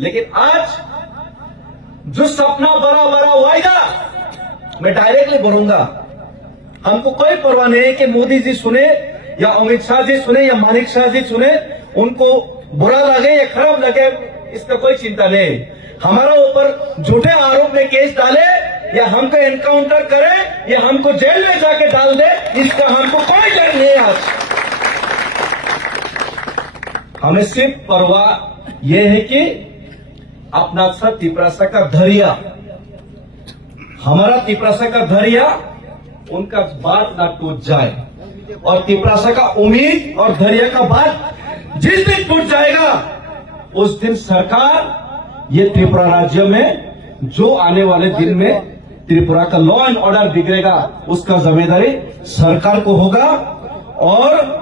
लेकिन आज जो सपना बड़ा बड़ा वायदा, मैं डायरेक्टली बोलूंगा, हमको कोई परवाह नहीं है कि मोदी जी सुने या अमित शाह जी सुने या मानिक शाह जी सुने, उनको बुरा लगे या खराब लगे, इसका कोई चिंता नहीं। हमारा ऊपर झूठे आरोप में केस डाले या हमको एनकाउंटर करे या हमको जेल में जाके डाल दे, इसका हमको कोई डर नहीं है। आज हमें सिर्फ परवाह यह है कि अपना सा तिपरासा का धैर्य, हमारा तिपरासा का धैर्य उनका बात ना टूट जाए, और तिपरासा का उम्मीद और धैर्य का बात जिस दिन टूट जाएगा उस दिन सरकार ये त्रिपुरा राज्य में जो आने वाले दिन में त्रिपुरा का लॉ एंड ऑर्डर बिगड़ेगा उसका जिम्मेदारी सरकार को होगा, और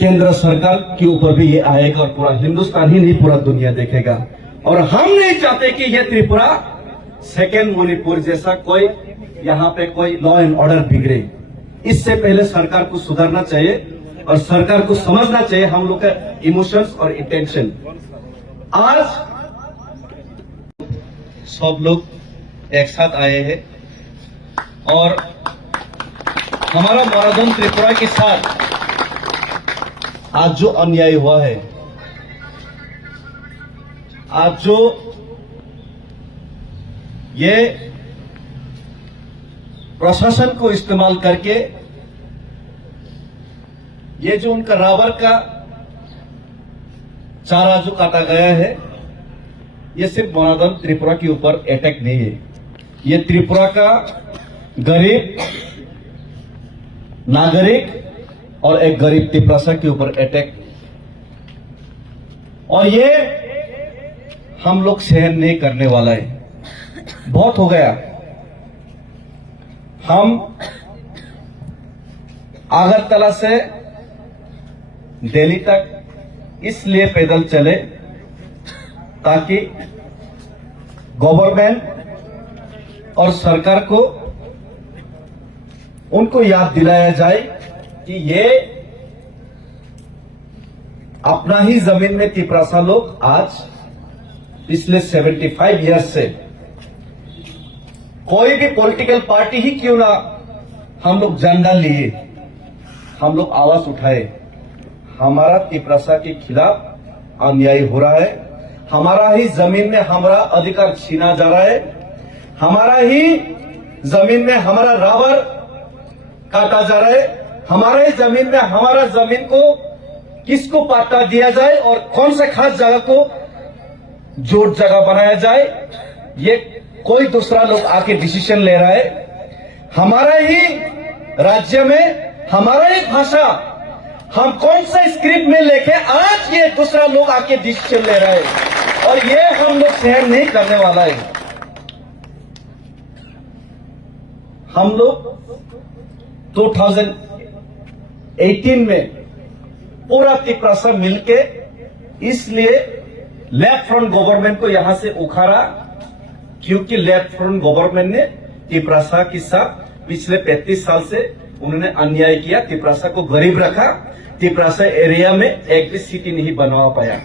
केंद्र सरकार के ऊपर भी ये आएगा, और पूरा हिंदुस्तान ही नहीं पूरा दुनिया देखेगा। और हम नहीं चाहते कि यह त्रिपुरा सेकेंड मणिपुर जैसा कोई यहाँ पे कोई लॉ एंड ऑर्डर बिगड़े। इससे पहले सरकार को सुधरना चाहिए और सरकार को समझना चाहिए हम लोग का इमोशंस और इंटेंशन। आज सब लोग एक साथ आए हैं और हमारा मरादन त्रिपुरा के साथ आज जो अन्याय हुआ है, आज जो ये प्रशासन को इस्तेमाल करके ये जो उनका रावर का चारा जो काटा गया है, ये सिर्फ मरादन त्रिपुरा के ऊपर अटैक नहीं है, ये त्रिपुरा का गरीब नागरिक और एक गरीब तिपरासा के ऊपर अटैक, और ये हम लोग सहन नहीं करने वाला है। बहुत हो गया। हम अगरतला से दिल्ली तक इसलिए पैदल चले ताकि गवर्नमेंट और सरकार को उनको याद दिलाया जाए कि ये अपना ही जमीन में तिपरासा लोग आज पिछले 75 इयर्स से कोई भी पॉलिटिकल पार्टी ही क्यों ना हम लोग झंडा लिए, हम लोग आवाज उठाए, हमारा तिपरासा के खिलाफ अन्याय हो रहा है, हमारा ही जमीन में हमारा अधिकार छीना जा रहा है, हमारा ही जमीन में हमारा रावर काटा जा रहा है, हमारे ही जमीन में हमारा जमीन को किसको पट्टा दिया जाए और कौन से खास जगह को जोड़ जगह बनाया जाए, ये कोई दूसरा लोग आके डिसीजन ले रहा है। हमारा ही राज्य में हमारा ही भाषा हम कौन सा स्क्रिप्ट में लेके आज ये दूसरा लोग आके डिसीजन ले रहा है, और ये हम लोग सहन नहीं करने वाला है। हम लोग 2018 में पूरा तिपरासा मिलके इसलिए लेफ्ट फ्रंट गवर्नमेंट को यहां से उखाड़ा, क्योंकि लेफ्ट फ्रंट गवर्नमेंट ने तिपरासा के साथ पिछले 35 साल से उन्होंने अन्याय किया, तिपरासा को गरीब रखा, तिपरासा एरिया में एक भी सिटी नहीं बनवा पाया।